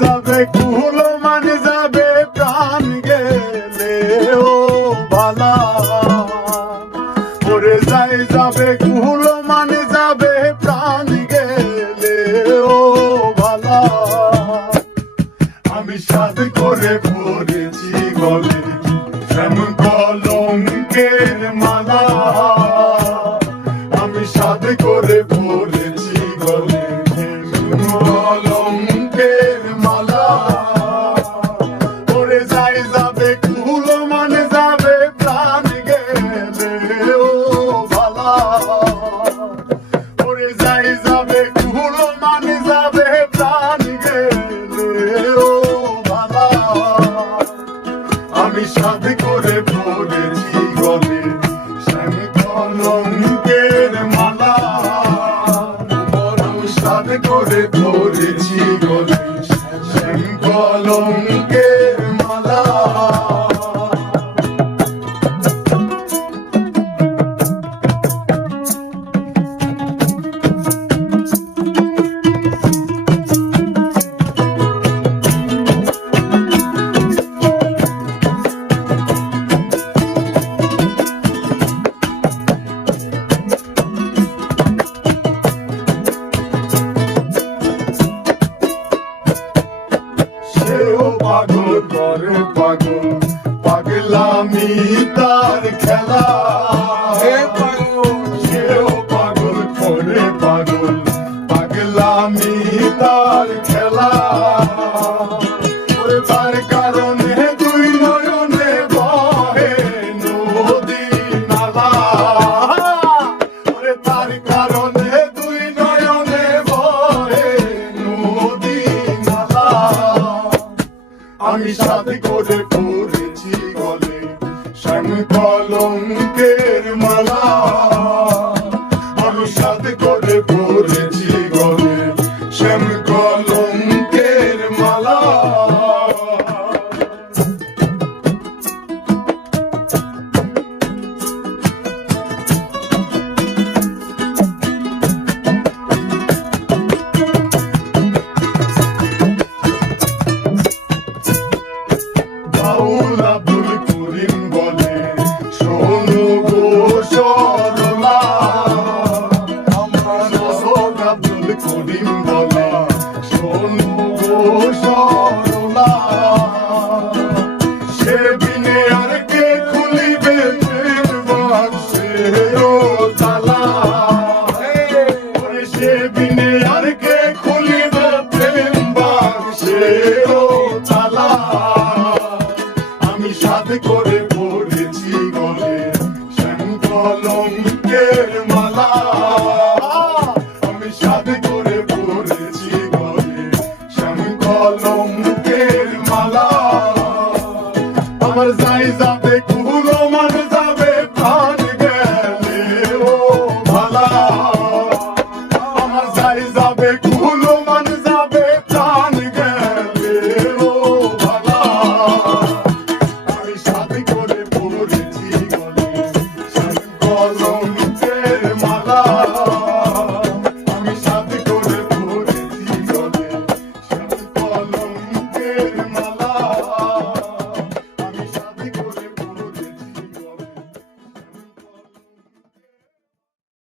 যাবে কুলো মানে যাবে প্রাণ গেলে ও ভালা ওরে যাবে কুলো মানে যাবে প্রাণ গেলে ও ভালা আমি সাথ করে পড়েছি গলে শ্যাম কলঙ্কের মালা আমি সাথ করে পড়েছি গলে কলঙ্কের মালা ওরে যাবে কুলো মানে যাবে প্রাণ গেলে ও ভালা ওরে যাবে কুলো মানে যাবে প্রাণ গেলে ও ভালা আমি সাথ করে পড়েছি গলে শ্যাম কলঙ্কের মালা সাথ করে পড়েছি গলে শ্যাম কলঙ্কের মালা পাগল করে পাগল পাগলামি তার খেলা সেও পাগল করে পাগল পাগলামি তার খেলা তার কারণে দুই নয়নে বহে নদী নালা তার কারণে দুই নয়নে বহে নদী নালা আমি সাথে করে পড়েছি গলে শ্যাম কলঙ্কের মালা আমি সাথে করে পড়েছি গলে শ্যাম কলঙ্কের মালা আব্দুল করিম বলে শোনো গো সরলা আমার আব্দুল করিম বলে শোনো গো সরলা সে বিনে আর কে খুলিবে প্রেম বাক্সের তালা সে বিনে আর কে খুলিবে প্রেম বাক্সের তালা আমি সাথে করে পড়েছি গলে শ্যাম কলঙ্কের মালা